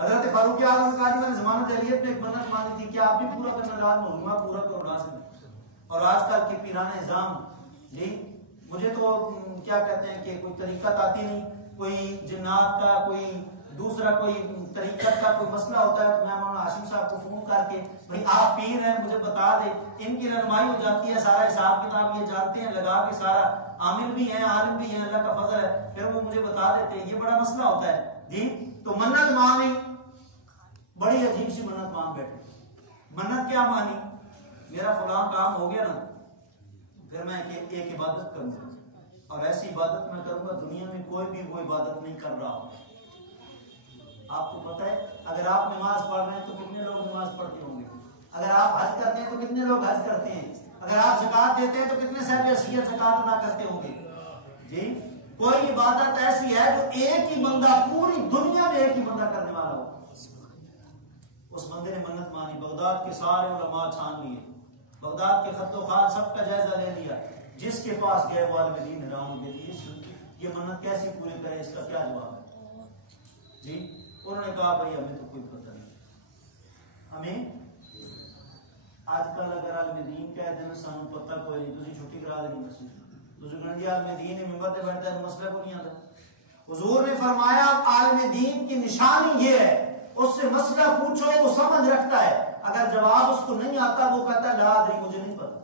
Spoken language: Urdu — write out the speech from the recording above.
حضرت فاروق اعظم کا میں نے ضمانت اہلیت میں ایک منت مانی تھی کہ آپ بھی پورا کرنا راز مہمہ پورا کرو لازم. اور آج کل کے پیران نظام جی مجھے تو کیا کہتے ہیں کہ کوئی طریقت آتی نہیں, کوئی جنات کا کوئی دوسرا کوئی طریقت کا کوئی مسئلہ ہوتا ہے تو میں مولانا ہاشم صاحب کو فون کر کے بھائی آپ پیر ہیں مجھے بتا دیں, ان کی رہنمائی ہو جاتی ہے, سارا حساب کتاب یہ جانتے ہیں لگا کے, سارا عامل بھی ہیں عالم بھی ہیں, اللہ کا فضل ہے, پھر وہ مجھے بتا دیتے ہیں. یہ بڑا مسئلہ ہوتا ہے جی. تو منت مانی بڑی عجیب سی منت مان بیٹھے. منت کیا مانی, میرا فلاں کام ہو گیا نا پھر میں ایک عبادت کروں گا, اور ایسی عبادت میں کروں گا دنیا میں کوئی بھی وہ عبادت نہیں کر رہا. آپ کو پتہ ہے اگر آپ نماز پڑھ رہے ہیں تو کتنے لوگ نماز پڑھتے ہوں گے, اگر آپ حج کرتے ہیں تو کتنے لوگ حج کرتے ہیں, اگر آپ زکات دیتے ہیں تو کتنے صاحب حیثیت زکات ادا کرتے ہوں گے جی. کوئی عبادت ایسی ہے جو ایک ہی بندہ پوری دنیا میں ایک ہی بندہ کرنے والا ہو. اس بندے نے منت مانی, بغداد کے سارے علماء چھان لیے, بغداد کے خط و خال سب کا جائزہ لے لیا, جس کے پاس گئے وہ عالم دین حیران کے لیے یہ منت کیسی پوری کرے, اس کا کیا جواب ہے جی. انہوں نے کہا بھائی ہمیں تو کوئی پتہ نہیں, ہمیں آج کل اگر عالم دین کہہ دینا سانو پتہ کوئی نہیں, تسی چھٹی کرا دیں مسجد, تسی کہنا جی عالم دین ممبر تے بیٹھتا ہے مسئلہ کو نہیں آتا. حضور نے فرمایا عالم دین کی نشانی یہ ہے اس سے مسئلہ پوچھو وہ سمجھ رکھتا ہے, اگر جواب اس کو نہیں آتا وہ کہتا ہے لا ادری مجھے نہیں پتا.